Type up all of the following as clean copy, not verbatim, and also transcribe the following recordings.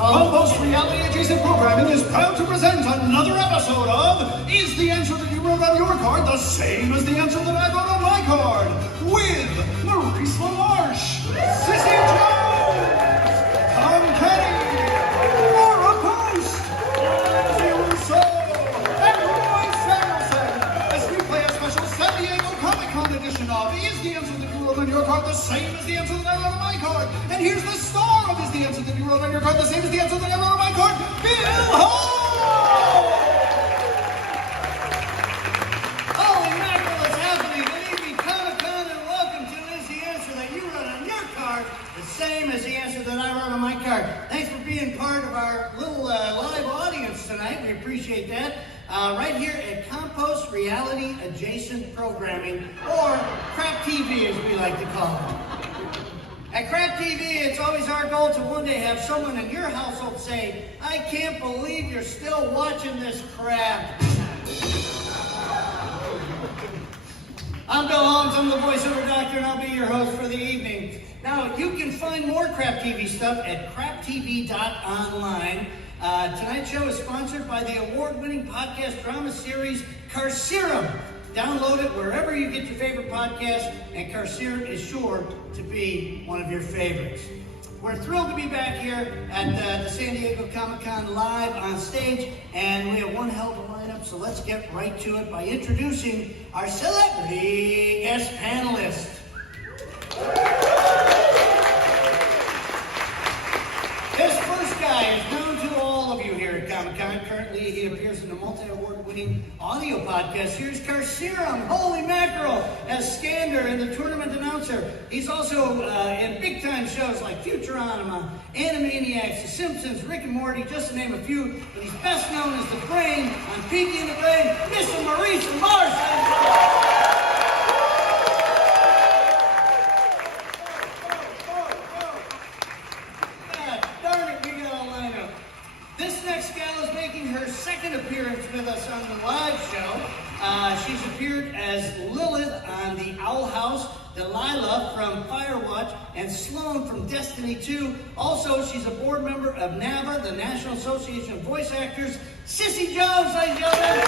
Almost reality-adjacent programming is proud to present another episode of Is the Answer That You Wrote on Your Card the Same as the Answer That I Wrote on My Card? With Maurice LaMarche, Cissy Jones, Tom Kenny, Laura Post, Lindsay Rousseau, and Samuelson, as we play a special San Diego Comic-Con edition of Is the Answer That You Wrote on Your Card the Same as the Answer That I Wrote on My Card? And here's the star of Is the Answer That You Wrote on Your Card the Same as the Answer That I Wrote on My Card, Bill Hall! Holy mackerel, it's happening. Good evening, Comic-Con, and welcome to Is the Answer That You Wrote on Your Card the Same as the Answer That I Wrote on My Card? Thanks for being part of our little live audience tonight. We appreciate that. Right here at Compost Reality Adjacent Programming, or Crap TV as we like to call it. At Crap TV, it's always our goal to one day have someone in your household say, "I can't believe you're still watching this crap." I'm Bill Holmes, I'm the voiceover doctor, and I'll be your host for the evening. Now, you can find more Crap TV stuff at craptv.online. Tonight's show is sponsored by the award-winning podcast drama series Carcerum. Download it wherever you get your favorite podcast, and Carcerum is sure to be one of your favorites. We're thrilled to be back here at the San Diego Comic-Con live on stage, and we have one hell of a lineup, so let's get right to it by introducing our celebrity guest panelist. This first guy is known to all of you here at Comic-Con. Currently, he appears in the multi-award-winning audio podcast series Carcerum, Holy Mackerel, as Skander and the tournament announcer. He's also in big-time shows like Futurama, Animaniacs, The Simpsons, Rick and Morty, just to name a few. But he's best known as the Brain on Pinky and the Brain, Mr. Maurice LaMarche. Second appearance with us on the live show. She's appeared as Lilith on the Owl House, Delilah from Firewatch, and Sloan from Destiny 2. Also, she's a board member of NAVA, the National Association of Voice Actors. Cissy Jones, ladies and gentlemen.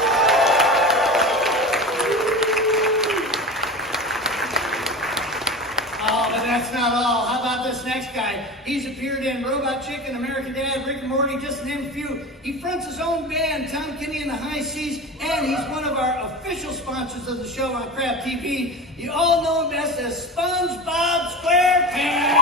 Oh, but that's not all. How about this next guy? He's appeared in Robot Chicken, American Dad, Rick and Morty, just to name a few. He fronts his own band, Tom Kenny and the High Seas, and he's one of our official sponsors of the show on Crap TV. You all know him best as SpongeBob SquarePants.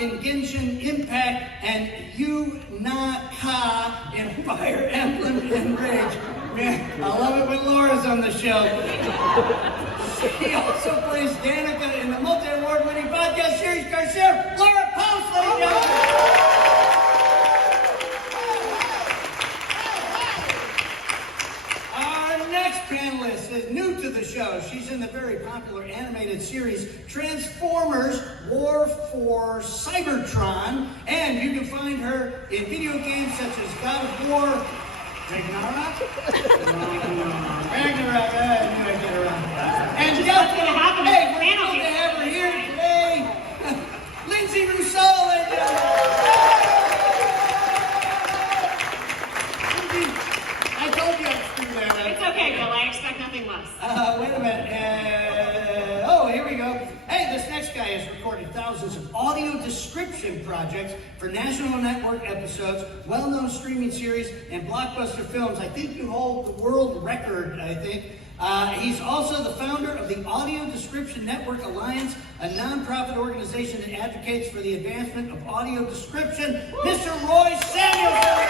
in Genshin Impact, and Yu Na Ka in Fire Emblem Enraged. Man, I love it when Laura's on the show. She also plays Danica in the multi-award winning podcast series Garcia. Laura Post, ladies and gentlemen. Panelist is new to the show. She's in the very popular animated series Transformers War for Cybertron, and you can find her in video games such as God of War, Ragnarok, and just gonna happen. Hey, we're going to have her here today, Lindsay Rousseau, ladies and gentlemen. I told you I'd screw that up. It's okay, Bill. I expect nothing less. Wait a minute. Here we go. Hey, this next guy has recorded thousands of audio description projects for national network episodes, well-known streaming series, and blockbuster films. I think you hold the world record, I think. He's also the founder of the Audio Description Network Alliance, a nonprofit organization that advocates for the advancement of audio description. Mr. Roy Samuelson!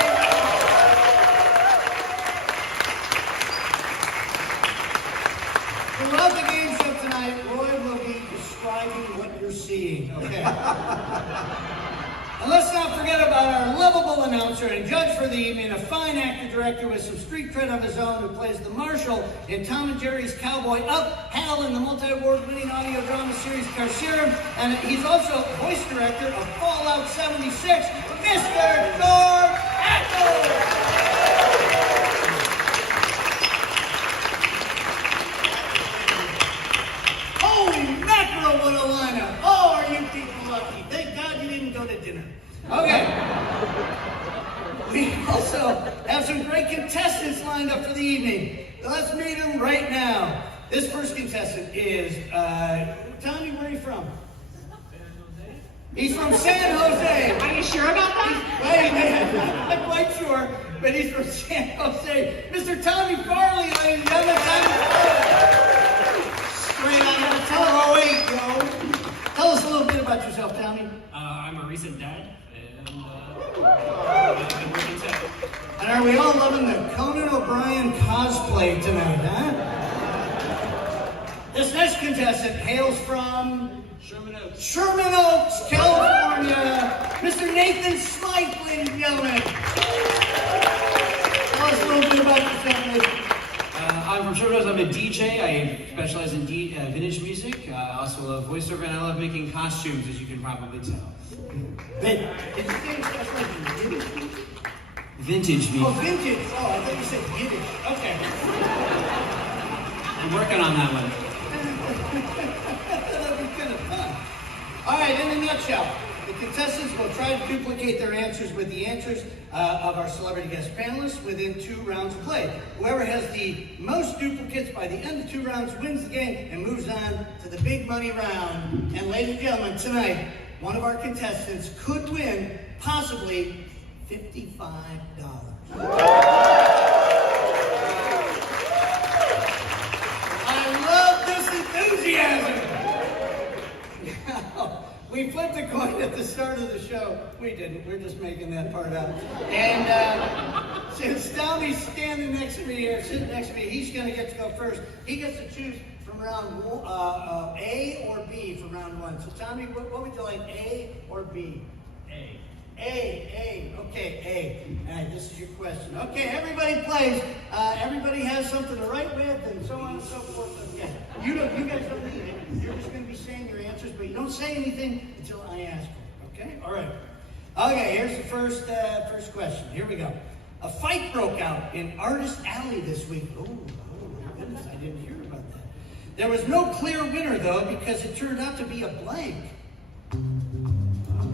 Throughout the game show tonight, Roy will be describing what you're seeing, okay? And let's not forget about our lovable announcer and judge for the evening, a fine actor-director with some street cred of his own who plays the Marshal in Tom and Jerry's Cowboy Up, Hal in the multi-award-winning audio drama series Carcerum, and he's also voice director of Fallout 76, Mr. Norm Ackles! Holy mackerel, what a lineup! Oh, are you people lucky? Thank God you didn't go to dinner. Okay. We also have some great contestants lined up for the evening. Let's meet them right now. This first contestant is, Tommy, where are you from? He's from San Jose. Are you sure about that? Wait a minute, I'm not quite sure, but he's from San Jose. Mr. Tommy Farley, ladies and gentlemen. Tommy Farley. Straight out of Tell Tell us a little bit about yourself, Tommy. I'm a recent dad, and I've been working tech. And are we all loving the Conan O'Brien cosplay tonight, huh? This next contestant hails from Sherman Oaks. Sherman Oaks, California. Mr. Nathan Smythe, ladies and gentlemen. Tell us a little bit about yourself, Nathan. I'm from Sherman Oaks. I'm a DJ. I specialize in vintage music. I also love voiceover, and I love making costumes, as you can probably tell. Did you say you specialize in vintage music? Vintage music. Oh, vintage. Oh, I thought you said Yiddish. Okay. I'm working on that one. That'd be kind of fun. All right, in a nutshell, the contestants will try to duplicate their answers with the answers of our celebrity guest panelists within 2 rounds of play. Whoever has the most duplicates by the end of 2 rounds wins the game and moves on to the big money round. And ladies and gentlemen, tonight, one of our contestants could win possibly $55. I love this enthusiasm. Now, we flipped a coin at the start of the show. We didn't. We're just making that part up. And since Tommy's standing next to me here, sitting next to me, he's going to get to go first. He gets to choose from round A or B for round 1. So Tommy, what would you like, A or B? A. A. Okay, A. All right, this is your question. Okay, everybody plays. Everybody has something to write with, and so on and so forth. So, yeah, you guys don't need it. You're just going to be saying your answers, but you don't say anything until I ask you. Okay? All right. Okay, here's the first question. Here we go. A fight broke out in Artist Alley this week. Oh my goodness, I didn't hear about that. There was no clear winner, though, because it turned out to be a blank.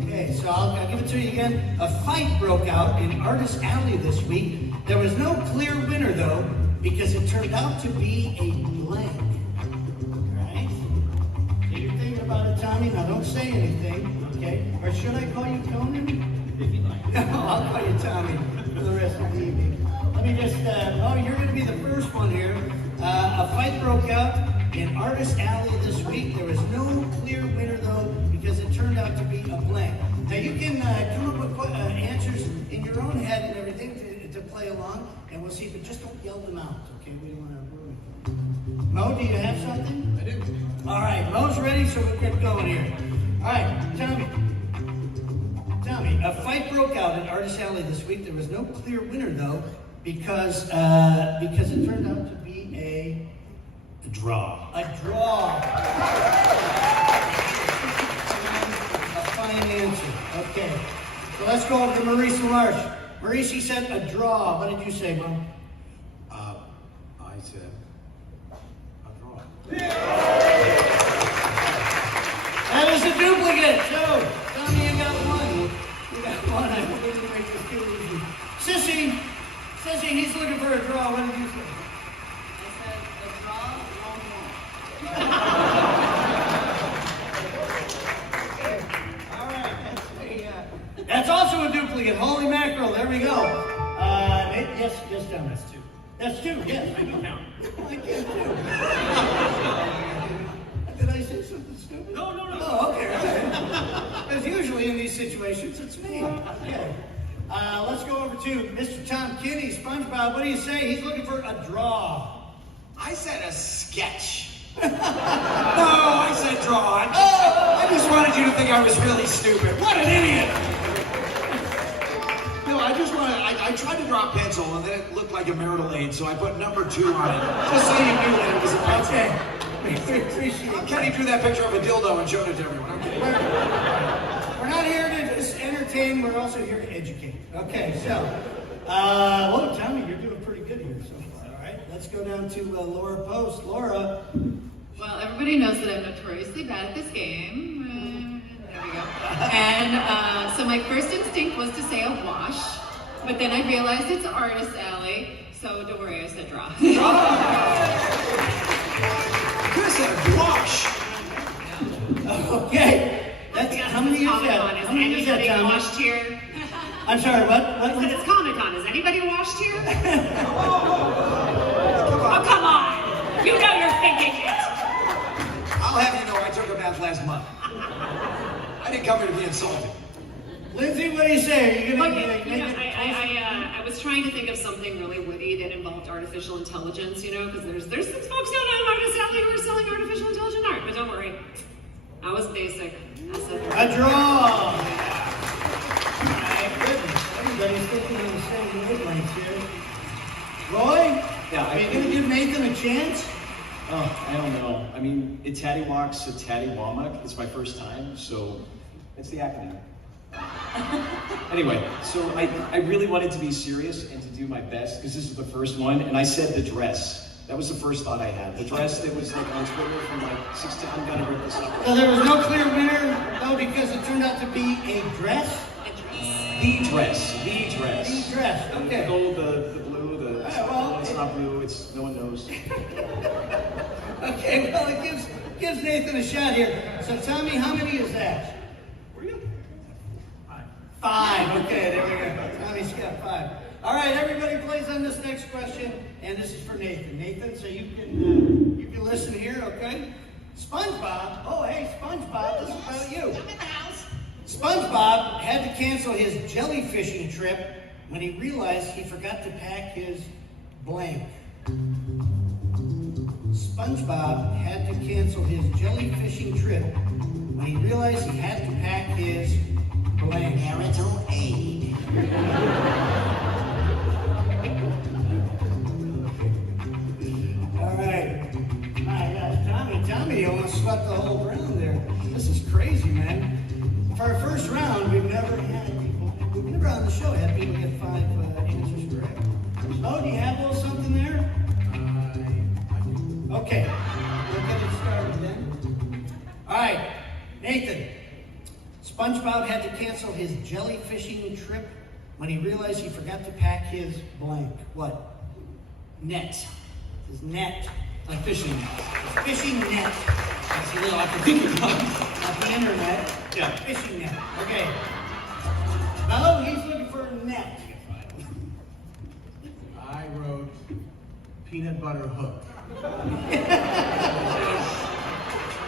Okay, so I'll give it to you again. A fight broke out in Artist Alley this week. There was no clear winner, though, because it turned out to be a blank. Right? So you're thinking about it, Tommy. Now, don't say anything, okay? Or should I call you Conan? If you'd like. No, I'll call you Tommy for the rest of the evening. Let me just, you're going to be the first one here. A fight broke out in Artist Alley this week. There was no clear winner though because it turned out to be a blank. Now you can come up with answers in your own head and everything to play along, and we'll see, but just don't yell them out, okay? We don't want to ruin it. Mo, do you have something? I do. All right, Mo's ready, so we'll get going here. All right, Tommy, a fight broke out in Artist Alley this week. There was no clear winner though because it turned out to be a Draw. A draw. A fine answer. Okay. So let's go over to Maurice LaMarche. Maurice, he said a draw. What did you say, Mo? I said a draw. That is a duplicate. So, Tommy, you got one. You got one. I hope we didn't make this too easy. Sissy, he's looking for a draw. What did you say? That's also a duplicate. Holy mackerel. There we go. Yes, Tom. That's two. That's two, yes. I can count. I can't do. Did I say something stupid? No. Oh, okay. Because usually in these situations, it's me. Okay. Let's go over to Mr. Tom Kinney, SpongeBob. What do you say? He's looking for a draw. I said a sketch. No, I said draw. I just wanted you to think I was really stupid. What an idiot! No, I tried to draw a pencil and then it looked like a marital aid, so I put number 2 on it. Just so you knew that it was a pencil. Okay. We appreciate it. Kenny drew that picture of a dildo and showed it to everyone. Okay. We're not here to just entertain, we're also here to educate. Okay, so, well, Tommy, you're doing pretty good here so far. All right, let's go down to Laura Post. Laura. Well, everybody knows that I'm notoriously bad at this game. There we go. And so my first instinct was to say a wash, but then I realized it's Artist Alley, so don't worry, I said draw. You said wash. Okay. That's, how many is that? How many is that, Anybody Tommy? washed here? I'm sorry, what? I said it's Comic-Con. Is anybody washed here? Oh, come on. You know you're thinking it. I'll have you know I took a bath last month. I didn't come here to be insulted. Lindsay, what do you say? Are you But, gonna I was trying to think of something really witty that involved artificial intelligence, because there's some folks down on Artist Alley who are selling artificial intelligent art, but don't worry. I was basic. I said a draw. My goodness, everybody's thinking in the same wavelengths here. Roy? Yeah, Are you gonna give Nathan a chance? Oh, I don't know. I mean, it tattywalks a tattywalmuck. It's my first time, so it's the acronym. Anyway, so I really wanted to be serious and to do my best because this is the first one, and I said the dress. That was the first thought I had. The dress that was like on Twitter from like 16. I'm gonna rip this up. So there was no clear winner, though, because it turned out to be a dress? The dress. The dress, The okay. gold, the blue, the well, it's not blue. It's no one knows. Okay, well, it gives Nathan a shot here. So, Tommy, how many is that? 5. Okay, there we go. Tommy's got 5. All right, everybody plays on this next question, and this is for Nathan. Nathan, so you can listen here, okay? SpongeBob. Oh, hey, SpongeBob, this is about you. I'm in the house. SpongeBob had to cancel his jellyfishing trip when he realized he forgot to pack his blank. SpongeBob had to cancel his jellyfishing trip when he realized he had to pack his blank. Marital aid. All right. My gosh, Tommy almost swept the whole round there. This is crazy, man. For our first round, we've never on the show had people get 5 answers correct. Oh, do you have a little something there? Okay, we'll get it started then. All right, Nathan. SpongeBob had to cancel his jellyfishing trip when he realized he forgot to pack his blank. What? Net. His net. Like fishing net. His fishing net. That's a little I can think about. Not the internet. Yeah. Fishing net. Okay. No, he's looking for a net. I wrote peanut butter hook.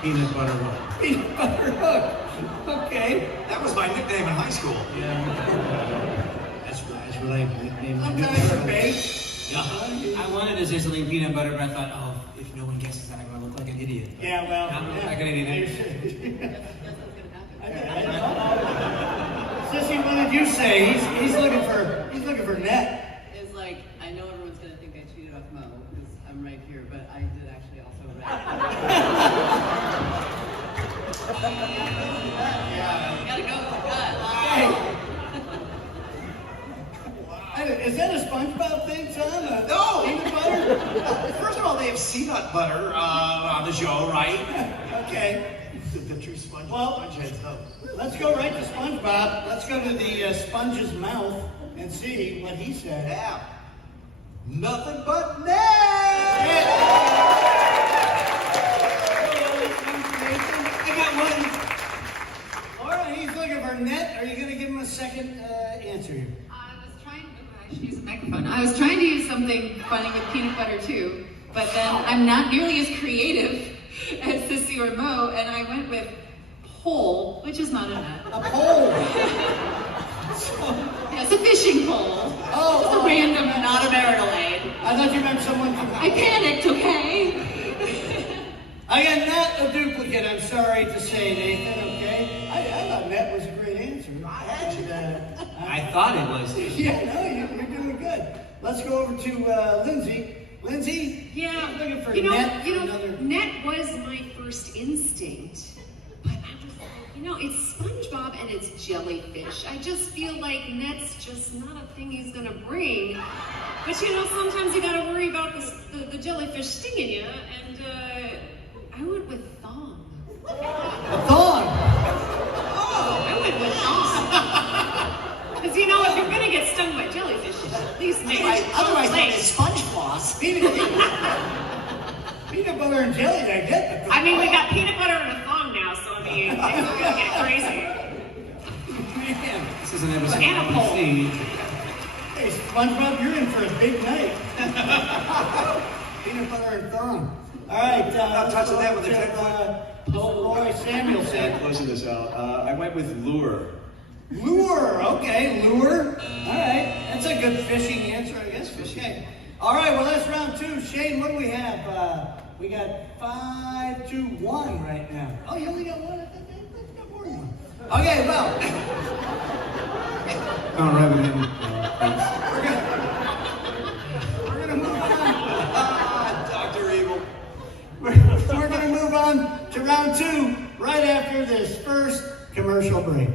Peanut butter hook. Peanut butter hook. Okay. That was my nickname in high school. That's what I nicknamed my Sometimes they're new baked. I wanted to say something peanut butter, but I thought, oh, if no one guesses that, I'm going to look like an idiot. But Yeah, well. I'm yeah. not going to need it. That's what's gonna happen. Sissy, what did you say? He's looking for net. Is like, I know everyone's gonna think I cheated off Mo, because I'm right here, but I did actually also Gotta go with the gut. Is that a SpongeBob thing, son? No! Peanut butter? First of all, they have peanut butter on the show, right? Okay. The true sponge. Well, Spongehead's up. let's go right to SpongeBob. Let's go to the sponge's mouth and see what he said. Yeah. Nothing but net! I got one. All right, he's looking for net. Are you going to give him a second answer here? I was trying to, I should use a microphone. I was trying to use something funny with peanut butter too, but then I'm not nearly as creative as Cissy or Mo, and I went with pole, which is not a net. A pole. Yeah, it's a fishing pole. Oh, Just a random, not a marital aid. I thought you meant someone from... I panicked, okay? I got net a duplicate, I'm sorry to say, Nathan, okay? I thought net was a great answer. I thought it was. Yeah, no, you're doing good. Let's go over to Lindsay. Lindsay? Yeah, I'm looking for you know, net. net was my first instinct, but I was like, it's SpongeBob and it's jellyfish. I just feel like net's just not a thing he's gonna bring. But sometimes you gotta worry about the jellyfish stinging you, and I went with thong. A thong. I went with thong. Because if you're gonna get stung by jellyfish, you should at least make it Otherwise, known as place. sponge floss. Peanut butter and jelly, I get the I mean, we got peanut butter and a thong now, so I mean, things are gonna get crazy. Man. This is an episode And a of pole. the Hey, SpongeBob, you're in for a big night. Peanut butter and thong. All right. Not touching that with a let's 10-foot. Roy Samuelson. Closing this out. I went with lure. Lure, okay, lure. All right, that's a good fishing answer, I guess. Okay. All right, well, that's round two. Shane, what do we have? We got 5-1 right now. Oh, you only got one? I thought you got more than one. Okay, well. Oh, Reverend. We're gonna move on. Dr. Evil. We're gonna move on to round two right after this first commercial break.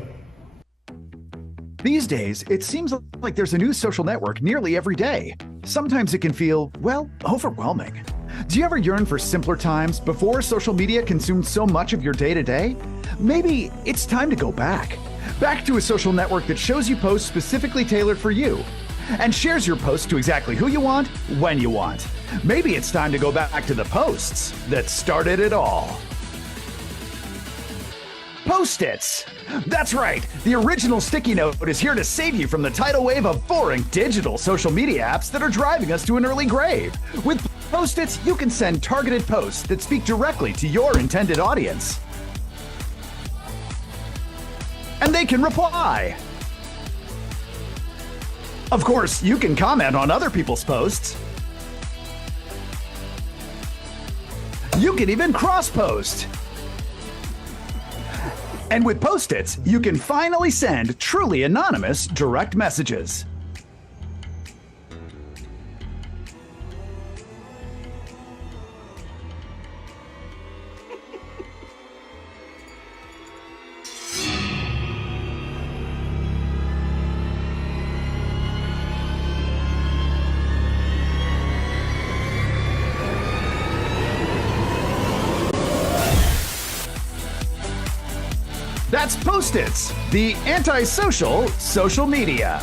These days, it seems like there's a new social network nearly every day. Sometimes it can feel, well, overwhelming. Do you ever yearn for simpler times before social media consumed so much of your day-to-day? Maybe it's time to go back. Back to a social network that shows you posts specifically tailored for you and shares your posts to exactly who you want, when you want. Maybe it's time to go back to the posts that started it all. Post-its! That's right, the original sticky note is here to save you from the tidal wave of boring digital social media apps that are driving us to an early grave. With Post-its, you can send targeted posts that speak directly to your intended audience. And they can reply. Of course, you can comment on other people's posts. You can even cross-post. And with Post-its, you can finally send truly anonymous direct messages. That's Post-its, the antisocial social media.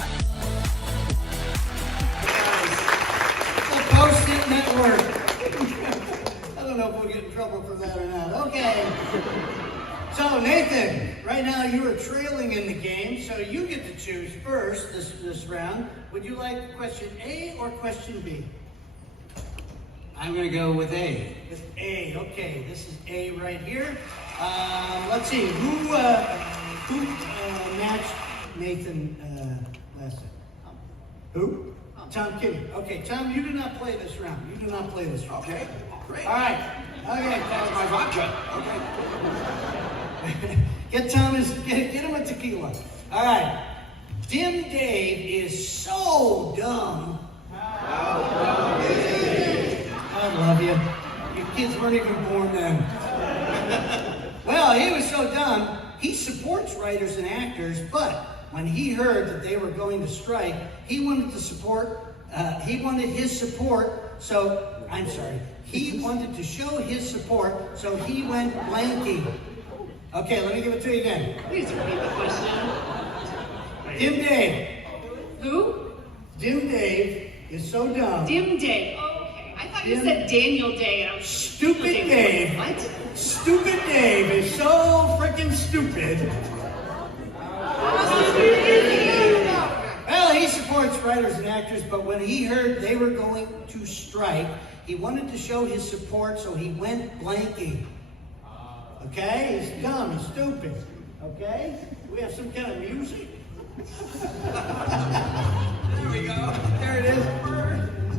The Post-it Network. I don't know if we'll get in trouble for that or not. Okay. So Nathan, right now you are trailing in the game, so you get to choose first this round. Would you like question A or question B? I'm gonna go with A. With A, okay. This is A right here. Let's see, who matched Nathan last time? Who? Tom Kinney. Okay, Tom, you do not play this round. You do not play this round. Okay, great. All right. Okay, That's my vodka. Okay. get him a tequila. All right. Dim Dave is so dumb. I love you. Your kids weren't even born then. Well, he was so dumb, he supports writers and actors, but when he heard that they were going to strike, he wanted his support, he wanted to show his support, so he went blanking. Okay, let me give it to you again. Please repeat the question. Dim Dave. Who? Dim Dave is so dumb. Dim Dave. Okay. I thought you said Daniel Day, and I was Stupid thinking, Dave. What? Stupid Dave is so freaking stupid. Well, he supports writers and actors, but when he heard they were going to strike, he wanted to show his support, so he went blanking. Okay? He's dumb, he's stupid. Okay? We have some kind of music. There we go. There it is.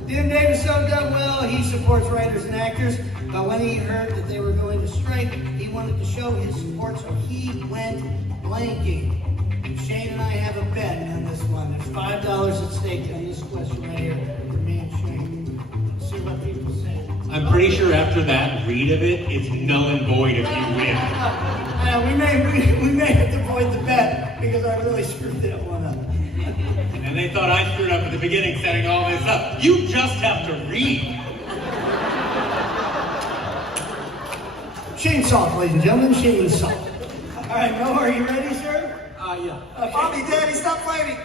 Dim Dave is so dumb. Well, he supports writers and actors, but when he heard that they were going to strike, he wanted to show his support, so he went blanking. And Shane and I have a bet on this one. There's $5 at stake on this question right here for me and Shane. Let's see what people say. I'm pretty sure after that read of it, it's null and void if you win. We may have to void the bet because I really screwed that one up. And they thought I screwed up at the beginning setting all this up. You just have to read. Shane Salt, ladies and gentlemen, Shane Salt. All right, Mo, are you ready, sir? Yeah. Okay. Mommy, Daddy, stop fighting.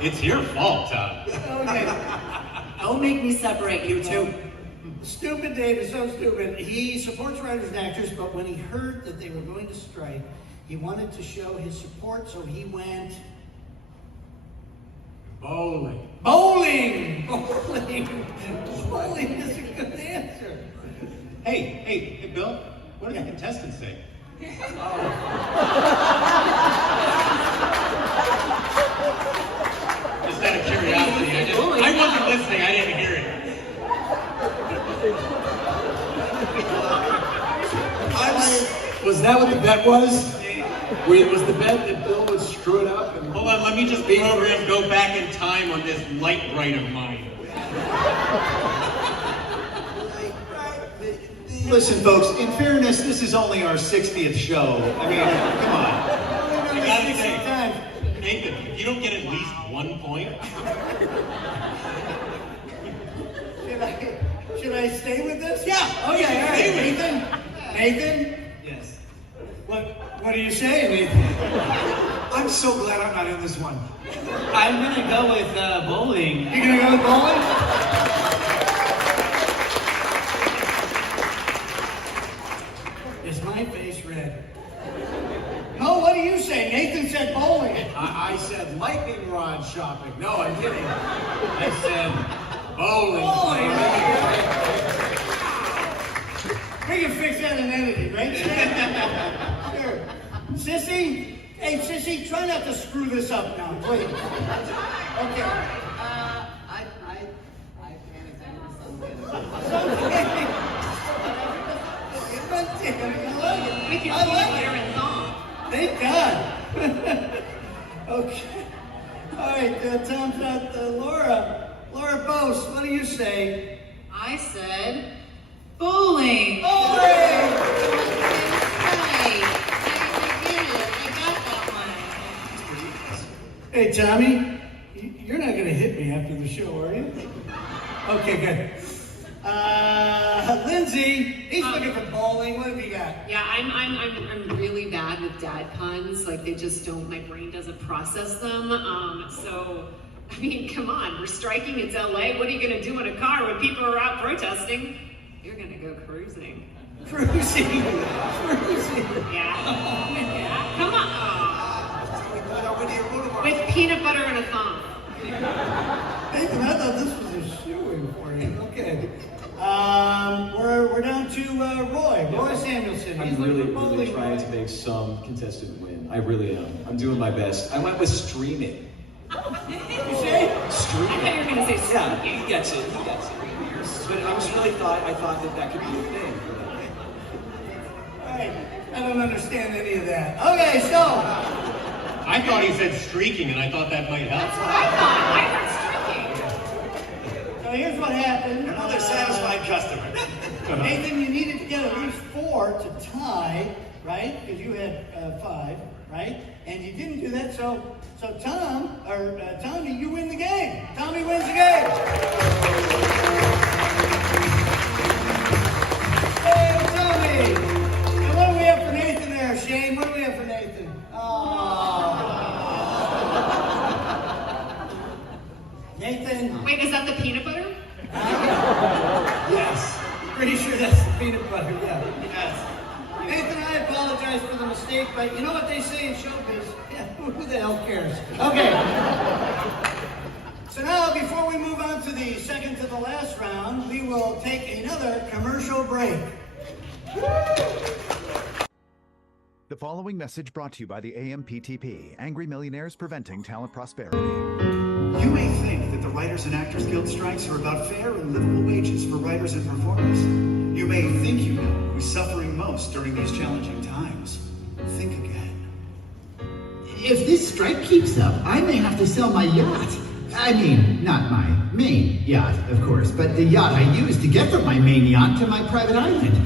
It's your fault, Tom. Okay. Don't make me separate you two. Stupid Dave is so stupid. He supports writers and actors, but when he heard that they were going to strike, he wanted to show his support, so he went Bowling. bowling. Bowling is a good answer. Hey, Bill, what do the contestants say? Just out of curiosity, I wasn't listening, I didn't hear it. Was that what the bet was? Was the bet that Bill would screw it up? And Hold on, let me just program go back in time on this light right of mine. Listen, folks, in fairness, this is only our 60th show. I mean, come on. I gotta say, Nathan, if you don't get at least 1 point, Should I stay with this? Yeah. Okay, all right. Stay with it. Nathan? Yes. What do you say, Nathan? I'm so glad I'm not in this one. I'm gonna go with bowling. You gonna go with bowling? Is my face red? Mo, what do you say? Nathan said bowling. I said lightning rod shopping. No, I'm kidding. I said bowling. Bowling. We can fix that in editing, right? Sure. Cissy? Hey, Cissy, try not to screw this up now, please. Okay. I panicked. We can I like wear it. a thong. Thank God. Okay. All right, Tom's not Laura. Laura Bose, what do you say? I said bowling. Bowling! Right. I got that one. Hey, Tommy, you're not going to hit me after the show, are you? Okay, good. Lindsay, he's looking for bowling. What have you got? Yeah, I'm really bad with dad puns. Like they just don't. My brain doesn't process them. So, I mean, come on. We're striking. It's LA. What are you gonna do in a car when people are out protesting? You're gonna go cruising. Cruising. Yeah. Yeah. Come on. With peanut butter and a thumb. Nathan, I thought this was a shoe-in for you. Okay. We're down to Roy. Roy Samuelson. I'm really trying to make some contestant win. I really am. I'm doing my best. I went with streaming. You say? Streaming. I thought you were going to say streaming. Yeah, he gets it. But I thought that could be a thing. All right. I don't understand any of that. Okay, so. I thought he said streaking, and I thought that might help. That's what I thought. I heard streaking. So here's what happened. Another satisfied customer. Nathan, you needed to get at least 4 to tie, right? Because you had 5, right? And you didn't do that, so Tommy, you win the game. Tommy wins the game. Hey, Tommy. And what do we have for Nathan there, Shane? What do we have for Nathan? Oh. Nathan. Wait, is that the peanut butter? Yes. Pretty sure that's the peanut butter, yeah. Yes. Nathan, I apologize for the mistake, but you know what they say in showbiz? Yeah, who the hell cares? Okay. So now, before we move on to the second to the last round, we will take another commercial break. The following message brought to you by the AMPTP, Angry Millionaires Preventing Talent Prosperity. You may think that the Writers and Actors Guild strikes are about fair and livable wages for writers and performers. You may think you know who's suffering most during these challenging times. Think again. If this strike keeps up, I may have to sell my yacht. I mean, not my main yacht, of course, but the yacht I use to get from my main yacht to my private island.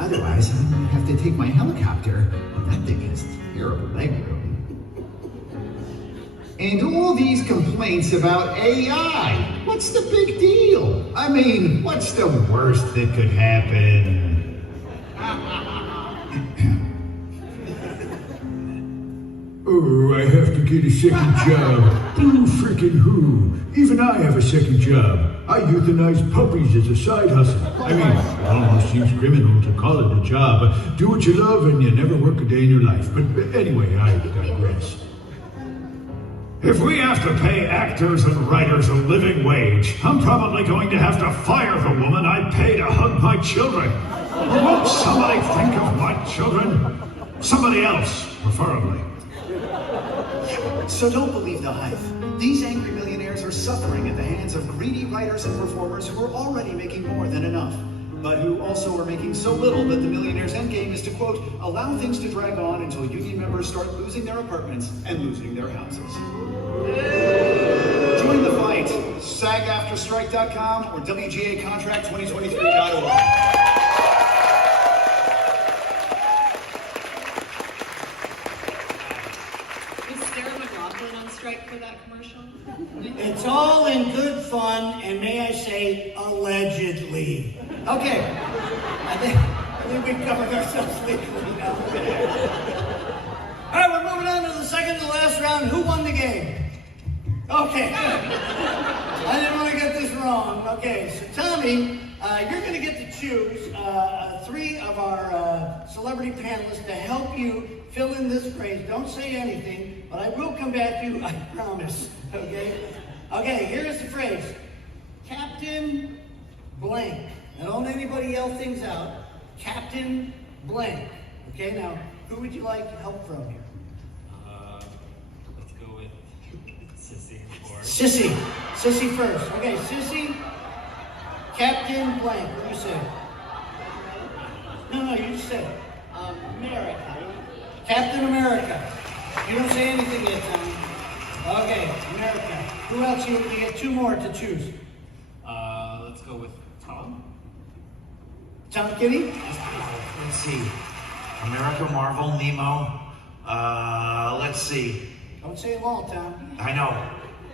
Otherwise, I might have to take my helicopter. That thing has terrible legroom. And all these complaints about AI. What's the big deal? I mean, what's the worst that could happen? Oh, I have to get a second job. Boo frickin' who? Even I have a second job. I euthanize puppies as a side hustle. I mean, it almost seems criminal to call it a job. Do what you love and you never work a day in your life. But anyway, I digress. If we have to pay actors and writers a living wage, I'm probably going to have to fire the woman I pay to hug my children. Or won't somebody think of my children? Somebody else, preferably. So don't believe the hype. These angry millionaires are suffering at the hands of greedy writers and performers who are already making more than enough, but who also are making so little that the millionaire's endgame is to, quote, allow things to drag on until union members start losing their apartments and losing their houses. Join the fight. SAGAfterstrike.com or WGAcontract2023.org. On strike for that commercial? It's all in good fun, and may I say, allegedly. Okay. I think we've covered ourselves legally now. All right, we're moving on to the second to last round. Who won the game? Okay. I didn't want to get this wrong. Okay, so Tommy, you're going to get to choose 3 of our celebrity panelists to help you fill in this phrase. Don't say anything, but I will come back to you, I promise. Okay? Okay, here's the phrase. Captain Blank. Now, don't anybody yell things out. Captain Blank. Okay, now, who would you like help from here? Let's go with Cissy first. Cissy first. Okay, Cissy, Captain Blank. What do you say? No, you just said it. America. Captain America. You don't say anything yet, Tommy. Okay, America. Who else? You get 2 more to choose. Let's go with Tom. Tom Kitty? Let's see. America, Marvel, Nemo. Let's see. Don't say them all, Tom. I know.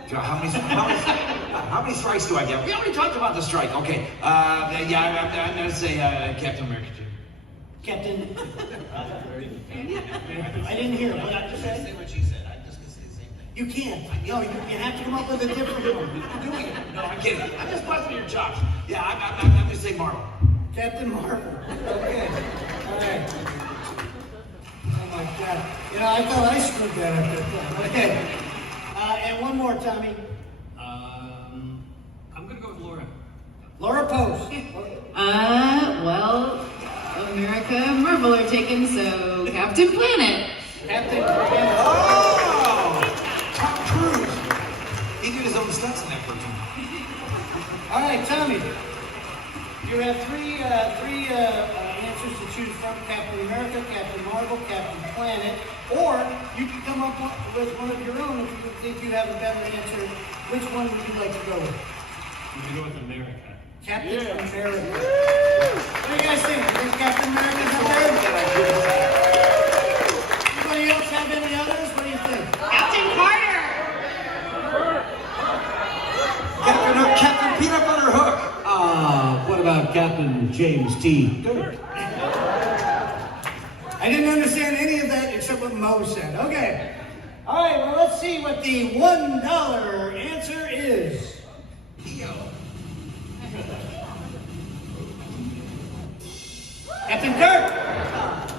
How many strikes do I get? We already talked about the strike. Okay. I'm going to say Captain America too. Captain. I didn't hear it. What did I just say? Say what she said. I'm just going to say the same thing. You can't. No, you have to come up with a different one. I'm doing it. No, I'm kidding. I'm just busting your chops. Yeah, I'm going to say Marvel. Captain Marvel. Okay. All right. Oh my God. You know, I thought I screwed that up. Okay. And one more, Tommy. I'm gonna go with Laura. Laura Post. Well, America and Marvel are taken, so Captain Planet. Captain Planet. Oh! Tom Cruise. He did his own stunts in that cartoon. All right, Tommy. You have three answers to choose from: Captain America, Captain Marvel, Captain Planet, or you can come up with one of your own if you think you have a better answer. Which one would you like to go with? I'm gonna go with America. Captain America. What do you guys think? You think Captain America's up there? Anybody else have any others? What do you think? Captain Carter! Captain Peanut Butter Hook. What about Captain James T. Dirt? I didn't understand any of that except what Mo said. Okay. All right, well, let's see what the $1 answer is. Captain Kirk.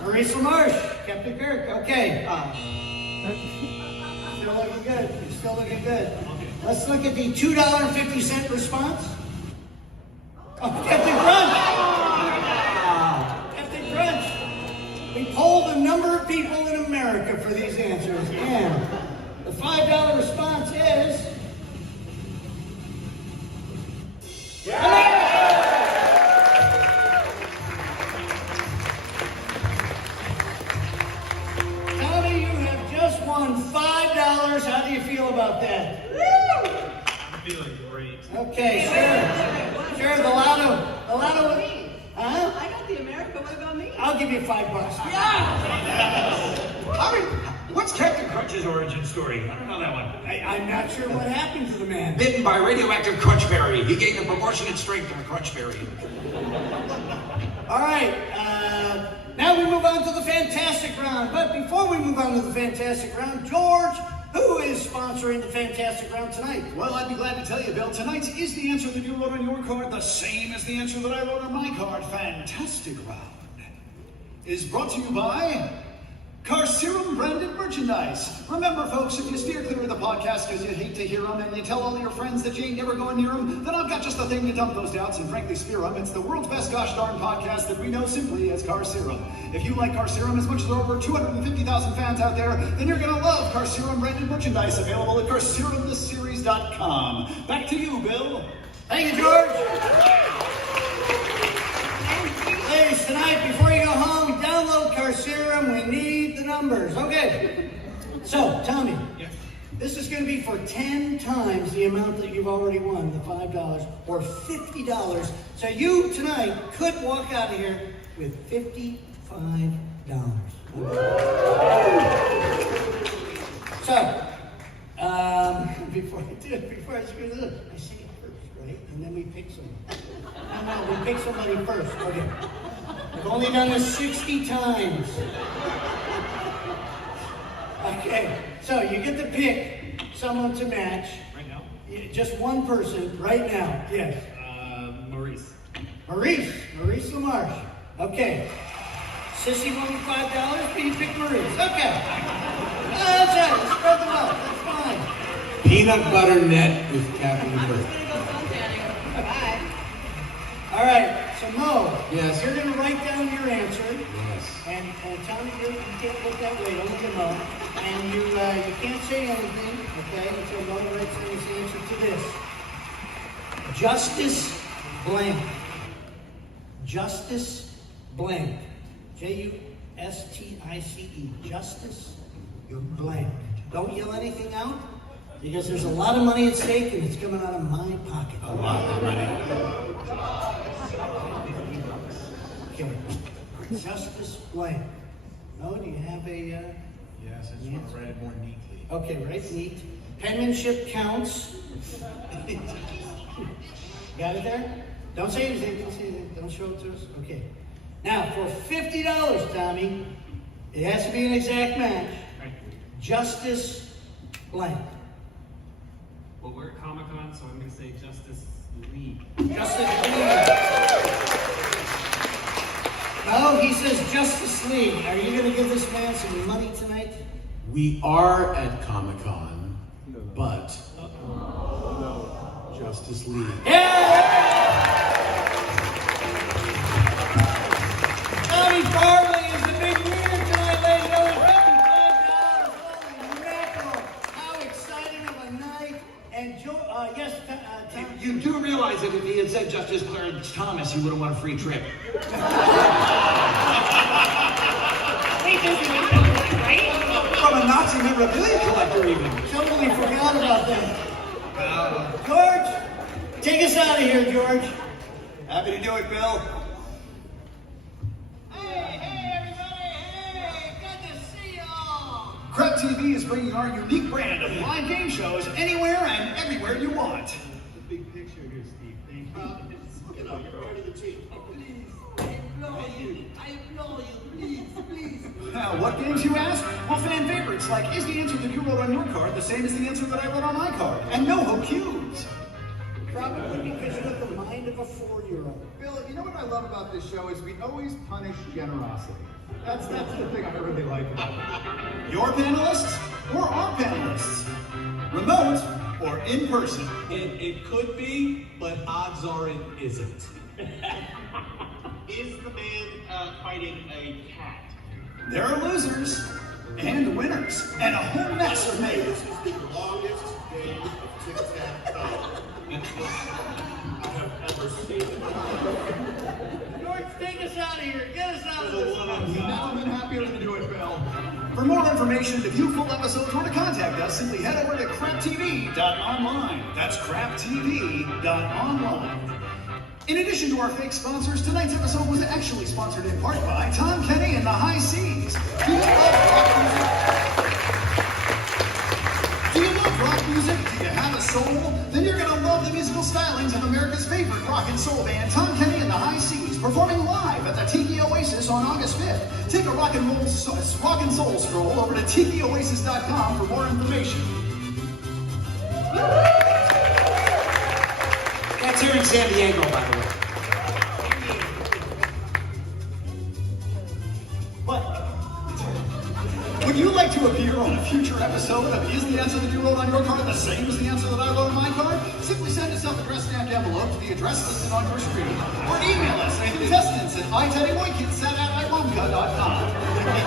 Maurice LaMarche. Captain Kirk. Okay. Still looking good. You're still looking good. Let's look at the $2.50 response. Oh, Captain Crunch. Captain Crunch. We polled a number of people in America for these answers, and the $5 response is Tommy, you have just won $5. How do you feel about that? I'm feeling great. Okay, sure. The lotto. Huh? I got the America. What about me? I'll give you $5. What's Captain Crunch's origin story? I don't know that one. I'm not sure what happened to the man. Bitten by radioactive crunchberry. He gained a proportionate strength on a crunchberry. All right, now we move on to the Fantastic Round. But before we move on to the Fantastic Round, George, who is sponsoring the Fantastic Round tonight? Well, I'd be glad to tell you, Bill. Tonight's Is the Answer That You Wrote on Your Card the same as the answer that I wrote on my card? Fantastic Round is brought to you by Car Serum branded merchandise. Remember, folks, if you steer clear of the podcast because you hate to hear them and you tell all your friends that you ain't never going near them, then I've got just the thing to dump those doubts and frankly spear them. It's the world's best gosh darn podcast that we know simply as Car Serum. If you like Car Serum as much as there are over 250,000 fans out there, then you're going to love Car Serum branded merchandise available at CarSerumTheSeries.com. Back to you, Bill. Thank you, George. Ladies, tonight, before you go home, download Car Serum. We need the numbers. Okay. So, Tommy, this is going to be for 10 times the amount that you've already won, the $5, or $50. So you, tonight, could walk out of here with $55. So, before I screw this up, I say it first, right? And then we pick someone. No, we pick somebody first. Okay. I've only done this 60 times. Okay, so you get to pick someone to match. Right now? Just one person right now. Yes. Maurice. Maurice LaMarche. Okay. Cissy won $5, but you pick Maurice. Okay. That's it. Spread the wealth. That's fine. Peanut butter net with Captain Kirk. Bye. All right. So Mo, Yes. you're going to write down your answer. Yes. And Tommy, you can't look that way. Don't look at Mo. And you can't say anything, okay, until Mo writes his answer to this. Justice blank. Justice blank. Justice. Justice blank. Don't yell anything out, because there's a lot of money at stake, and it's coming out of my pocket. A lot of money. Okay. Justice blank. No, do you have a... Yes, I just want to write it more neatly. Okay, right, neat. Penmanship counts. Got it there? Don't say anything, don't show it to us. Okay. Now, for $50, Tommy, it has to be an exact match. Right. Justice blank. Well, we're at Comic-Con, so I'm going to say Justice League. Justice League. No, he says Justice League. Are you going to give this man some money tonight? We are at Comic-Con, but Justice League. Tommy Farley is the big winner tonight, ladies and gentlemen. $55. Holy mackerel. How exciting of a night. And yes, Tom. You do realize that if he had said Justice Clarence Thomas, he would have won a free trip. Wait, there's another one, right? From a Nazi memorabilia collector, even. Totally forgot about that. George, take us out of here, George. Happy to do it, Bill. Hey, everybody. Hey, good to see y'all. Crap TV is bringing our unique brand of live game shows anywhere and everywhere you want. The big picture here, Steve. Thank you. You know, you're part of the team. Please, I implore you, please. Now, what games, you ask? Well, fan favorites like, is the answer that you wrote on your card the same as the answer that I wrote on my card? And no-ho cubes. Probably because you have the mind of a 4-year-old. Bill, you know what I love about this show is we always punish generosity. That's the thing I really like about it. Your panelists or our panelists? Remote or in person? It could be, but odds are it isn't. Is the man fighting a cat? There are losers and winners, and a whole mess of made. This is the longest game of tic-tac-toe I have ever seen. George, take us out of here. Get us out of this. I've never been happier to do it, Bill. For more information, to view full episodes, or to contact us, simply head over to craptv.online. That's craptv.online. In addition to our fake sponsors, tonight's episode was actually sponsored in part by Tom Kenny and the High Seas. Do you love rock music? Do you love rock music? Do you have a soul? Then you're going to love the musical stylings of America's favorite rock and soul band, Tom Kenny and the High Seas, performing live at the Tiki Oasis on August 5th. Take a rock and soul stroll over to tikioasis.com for more information. That's here in San Diego, by the way. What? Would you like to appear on a future episode of Is the Answer That You Wrote on Your Card the Same as the Answer That I Wrote on My Card? Simply send a self-addressed stamped envelope to the address listed on your screen. Or email us at contestants@iteddyboykins@iwonka.com.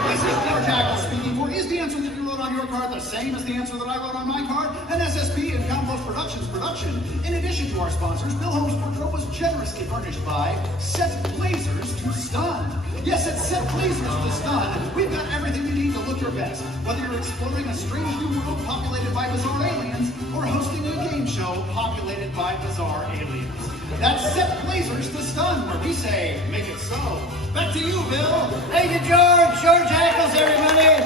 This is Peter Jackal speaking for Is the Answer That You Wrote on Your Card the Same as the Answer That I Wrote on My Card? An SSP and Compost Productions production. In addition to our sponsors, Bill Holmes' wardrobe was generously furnished by Set Blazers to Stun. Yes, it's Set Blazers to Stun. We've got everything you need to look your best. Whether you're exploring a strange new world populated by bizarre aliens or hosting a game show populated by bizarre aliens. That's Set Blazers to Stun, where we say, make it so. Back to you, Bill. Thank you, George. George Hackles, everybody.